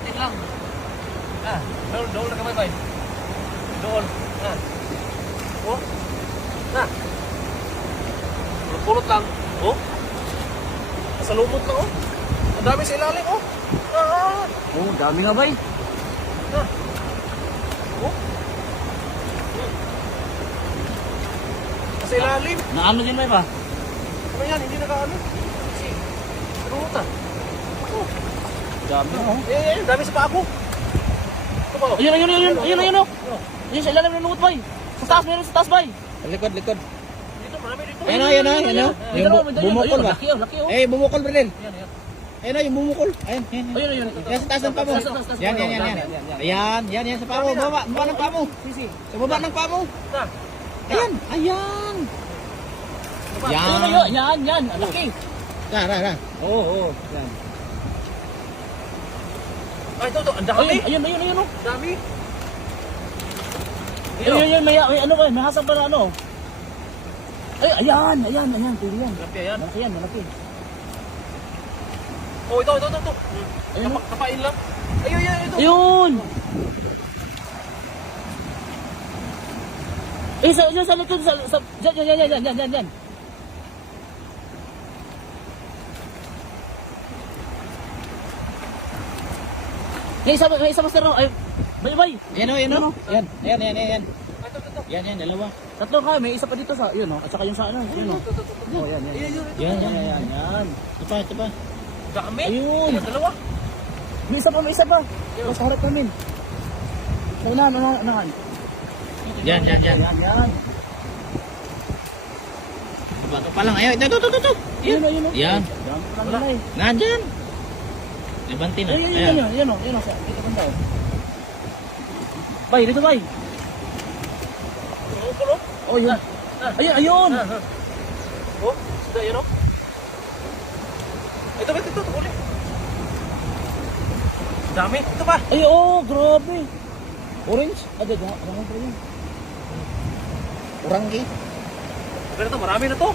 konti lang. Doon na kamay, bay. Doon. Oh. Pulot lang. Oh. Sa lumot lang, oh. Ang dami sa ilalim, oh. Oh, dami nga bay. Oh. Sa ilalim. Naano din bay ba? Ano yan? Hindi nakaano. Kasi, lumot ah. Oh. Dami oh. Dami sa pako. Ito ba? Ayun oh. Ayun sa ilalim ng lumot bay. Sa taas, meron sa taas bay. Likod. Dito, marami dito. Ayun na. Yung bumukol ba? Laki oh. Eh, bumukol Bernel. Yan. Ayun na, yung bumukol. Ayun. Ayun. Yan sa taas ng pamo. Yan. Yan sa pamo. Baba ng pamo. Sa baba ng pamo. Ayan. Yan. Yan. Ang laki. Ra. Oo. Yan. Ay, ito. Ang dami. Ayun oh. Dami. Ayun, may ano ba, may hasang pala ano. Ay, ayan, pwede yan. Malaki yan. Malaki. Oh, ito. Ayun. Kapain lang. Ayun, ito. Ayun! Eh, sa likod, yan. May isa master no? Ay, bay. Yan. Yan. Yan, dalawa. Tatlo ka, may isa pa dito sa, yun oh. At saka yung sa ano, yun oh. Oh, yan. Yan. Ito pa. Dami. Ayun. Dalawa. May isa pa. Tapos harap namin. Sa unahan. Yan. Yan. Bato pa lang. Ayun, ito. Yun oh. Yan. Wala. Nandyan. Libantin na. Ayun oh. Dito banda oh. Bay, dito bay. Bumukol, oh. Oh, yun. Ayun. Oh, sudah yun, oh. Ito, huli. Dami. Ito pa. Ay, oh, grabe. Orange? Ano pa yun? Uranggi. Pero ito, marami na to.